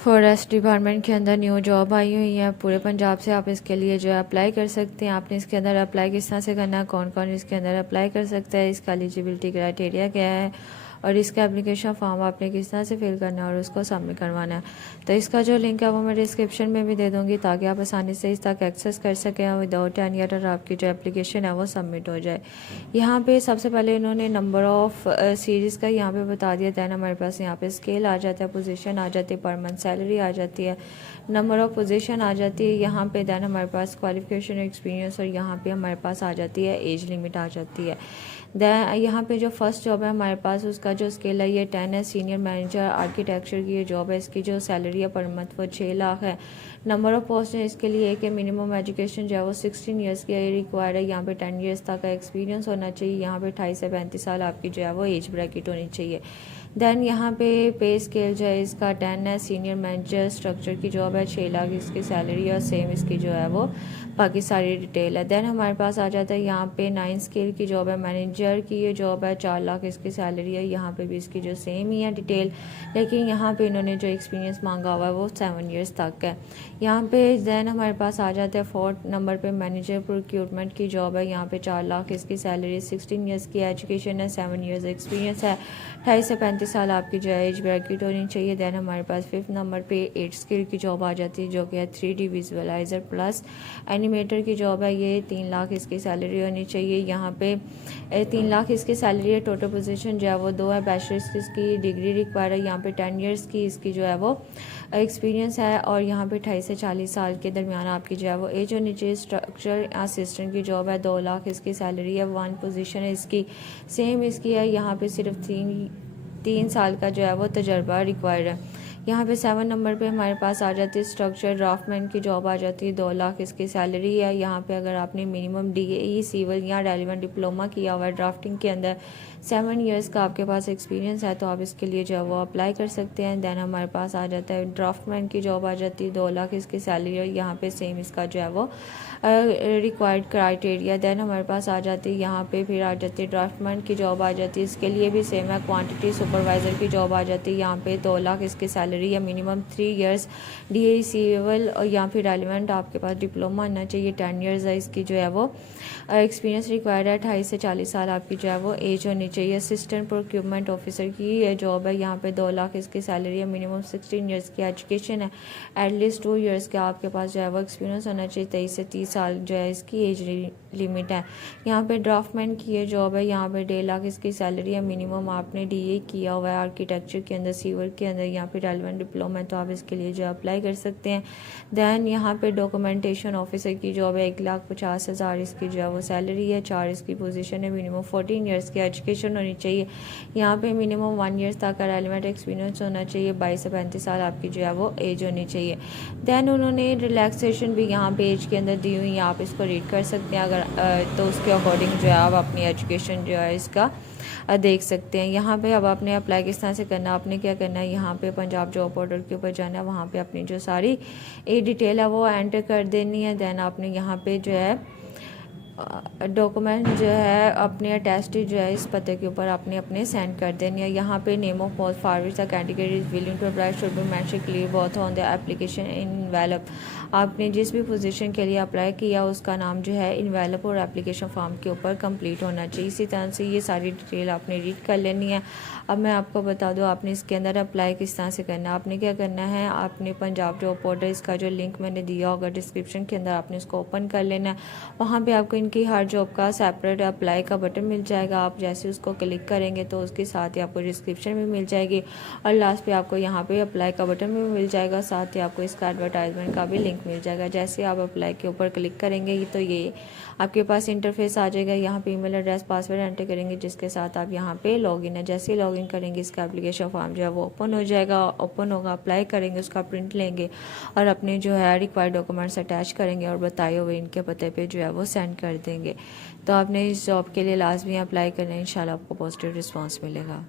Forest department के अंदर new job आई हुई है पूरे पंजाब से। आप इसके लिए जो है अप्लाई कर सकते हैं। आपने इसके अंदर अप्लाई किस तरह से करना है, कौन कौन इसके अंदर अप्लाई कर सकता है, इसका एलिजिबिलिटी क्राइटेरिया क्या है और इसका एप्लीकेशन फॉर्म आपने किस तरह से फिल करना है और उसको सबमिट करवाना है। तो इसका जो लिंक है वो मैं डिस्क्रिप्शन में भी दे दूँगी ताकि आप आसानी से इस तक एक्सेस कर सकें विदाउट एनी एरर आपकी जो एप्लीकेशन है वो सबमिट हो जाए। यहाँ पे सबसे पहले इन्होंने नंबर ऑफ़ सीरीज़ का यहाँ पे बता दिया। दैन हमारे पास यहाँ पे स्केल आ जाता है, पोजीशन आ जाती है, पर मंथ सैलरी आ जाती है, नंबर ऑफ़ पोजीशन आ जाती है यहाँ पे। दैन हमारे पास क्वालिफिकेशन एक्सपीरियंस और यहाँ पे हमारे पास आ जाती है एज लिमिट आ जाती है। दैन यहाँ पे जो फर्स्ट जॉब है हमारे पास उसका जो स्केल है ये 10 है। सीनियर मैनेजर आर्किटेक्चर की ये जॉब है। इसकी जो सैलरी है पर मंथ वो 6 लाख है। नंबर ऑफ़ पोस्ट है इसके लिए एक मिनिमम एजुकेशन जो है वो 16 ईयर्स की रिक्वायर्ड है। यहाँ पे 10 ईयर्स तक का एक्सपीरियंस होना चाहिए। यहाँ पे 28 से 35 साल आपकी जो है वो एज ब्रैकेट होनी चाहिए। दैन यहाँ पे स्केल जो है इसका 10 है। सीनियर मैनेजर स्ट्रक्चर की जॉब है, 6 लाख इसकी सैलरी है और सेम इसकी जो है वो बाकी सारी डिटेल है। दैन हमारे पास आ जाता है यहाँ पे 9 स्केल की जॉब है, मैनेजर की ये जॉब है, 4 लाख इसकी सैलरी है। यहाँ पे भी इसकी जो सेम ही है डिटेल, लेकिन यहाँ पे इन्होंने जो एक्सपीरियंस मांगा हुआ है वो 7 ईयर्स तक है। यहाँ पे दैन हमारे पास आ जाता है 4th नंबर पे मैनेजर प्रोक्यूरमेंट की जॉब है। यहाँ पे 4 लाख इसकी सैलरी, 16 ईयर्स की एजुकेशन है, 7 ईयर्स एक्सपीरियंस है, 28 से 35 साल आपकी जो है एज ब्रैकेट होनी चाहिए। दैन हमारे पास 5th नंबर पे 8 स्किल की जॉब आ जाती है जो कि है 3D विजुअलाइजर प्लस एनिमेटर की जॉब है। ये 3 लाख इसकी सैलरी होनी चाहिए। यहाँ पे 3 लाख इसकी सैलरी है। टोटल पोजीशन जो है वो 2 है। बैचलर्स की डिग्री रिक्वायर है। यहाँ पे 10 ईयर्स की इसकी जो है वो एक्सपीरियंस है और यहाँ पे 28 से 40 साल के दरमियान आपकी जो है वो एज होनी चाहिए। स्ट्रक्चर असिस्टेंट की जॉब है, 2 लाख इसकी सैलरी है। 1 पोजीशन है इसकी, सेम इसकी है। यहाँ पे सिर्फ 3 साल का जो है वो तजर्बा रिक्वायर्ड है। यहाँ पे 7 नंबर पे हमारे पास आ जाती है स्ट्रक्चर ड्राफ्टमैन की जॉब आ जाती है, 2 लाख इसकी सैलरी है। यहाँ पे अगर आपने मिनिमम DAE सिविल या रेलिवेंट डिप्लोमा किया हुआ है ड्राफ्टिंग के अंदर, 7 ईयर्स का आपके पास एक्सपीरियंस है तो आप इसके लिए जो है वो अप्लाई कर सकते हैं। दैन हमारे पास आ जाता है ड्राफ्टमैन की जॉब आ जाती है, 2 लाख इसकी सैलरी है। यहाँ पे सेम इसका जो है वो रिक्वायर्ड क्राइटेरिया। दैन हमारे पास आ जाती है यहाँ पे फिर आ जाती है ड्राफ्टमैन की जॉब आ जाती है, इसके लिए भी सेम है। क्वांटिटी सुपरवाइज़र की जॉब आ जाती है, यहाँ पे 2 लाख इसकी सैलरी है। मिनिमम 3 ईयर्स DAE सिविल और यहाँ फिर रेलिवेंट आपके पास डिप्लोमा होना चाहिए। 10 ईयर्स है इसकी जो है वो एक्सपीरियंस रिक्वायर्ड है। 28 से 40 साल आपकी जो है वो एज होनी चाहिए। असिस्टेंट प्रोक्यूरमेंट ऑफिसर की ये जॉब है। यहाँ पे 2 लाख इसकी सैलरी है। मिनिमम 16 ईयर्स की एजुकेशन है, एटलीस्ट 2 ईयर्स का आपके पास जो है वो एक्सपीरियंस होना चाहिए। 23 से 30 साल जो है इसकी एज लिमिट है। यहाँ पे ड्राफ्टमैन की ये जॉब है। यहाँ पे 1.5 लाख इसकी सैलरी है। मिनिमम आपने DA किया हुआ है आर्किटेक्चर के अंदर, सिविल के अंदर, यहाँ पे रेलिवेंट डिप्लोमा है तो आप इसके लिए जो अप्लाई कर सकते हैं। दैन यहाँ पे डॉक्यूमेंटेशन ऑफिसर की जॉब है, 1,50,000 इसकी जो है वो सैलरी है। 4 इसकी पोजीशन है। मिनिमम 14 ईयर्स की एजुकेशन होनी चाहिए। यहाँ पे मिनिमम 1 ईयर्स तक का रेलिवेंट एक्सपीरियंस होना चाहिए। 22 से 35 साल आपकी जो है वो एज होनी चाहिए। दैन उन्होंने रिलैक्सेशन भी यहाँ पे एज के अंदर दी हुई है, आप इसको रीड कर सकते हैं अगर तो उसके अकॉर्डिंग जो है आप अपनी एजुकेशन जो है इसका देख सकते हैं। यहाँ पे अब आपने अप्लाई किस तरह से करना है, आपने क्या करना है, यहाँ पे पंजाब जॉब पोर्टल के ऊपर जाना है, वहाँ पे अपनी जो सारी डिटेल है वो एंटर कर देनी है। दैन आपने यहाँ पे जो है डॉक्यूमेंट जो है अपने अटेस्टेड जो है इस पते के ऊपर आपने अपने सेंड कर देनी है। यहाँ पे name of post forward category is willing to apply should be mention clear both on the application envelope. आपने जिस भी पोजीशन के लिए अप्लाई किया उसका नाम जो है इनवेलप और एप्लीकेशन फॉर्म के ऊपर कंप्लीट होना चाहिए। इसी तरह से ये सारी डिटेल आपने रीड कर लेनी है। अब मैं आपको बता दूं आपने इसके अंदर अप्लाई किस तरह से करना है। आपने क्या करना है, आपने पंजाब जॉब पोर्टल इसका जो लिंक मैंने दिया होगा डिस्क्रिप्शन के अंदर, आपने इसको ओपन कर लेना है। वहाँ पे आपको की हर जॉब का सेपरेट अप्लाई का बटन मिल जाएगा। आप जैसे उसको क्लिक करेंगे तो उसके साथ ही आपको डिस्क्रिप्शन भी मिल जाएगी और लास्ट पे आपको यहाँ पे अप्लाई का बटन भी मिल जाएगा। साथ ही आपको इसका एडवर्टाइजमेंट का भी लिंक मिल जाएगा। जैसे आप अप्लाई के ऊपर क्लिक करेंगे तो ये आपके पास इंटरफेस आ जाएगा। यहाँ पे ईमेल एड्रेस पासवर्ड एंटर करेंगे जिसके साथ आप यहाँ पे लॉगिन है। जैसे ही लॉगिन करेंगे इसका एप्लीकेशन फॉर्म जो है वो ओपन हो जाएगा। ओपन होगा, अप्लाई करेंगे, उसका प्रिंट लेंगे और अपने जो है रिक्वायर्ड डॉक्यूमेंट्स अटैच करेंगे और बताए हुए इनके पते पे जो है वो सेंड कर देंगे। तो आपने इस जॉब के लिए लाजमी अप्लाई करना है। इंशाल्लाह आपको पॉजिटिव रिस्पांस मिलेगा।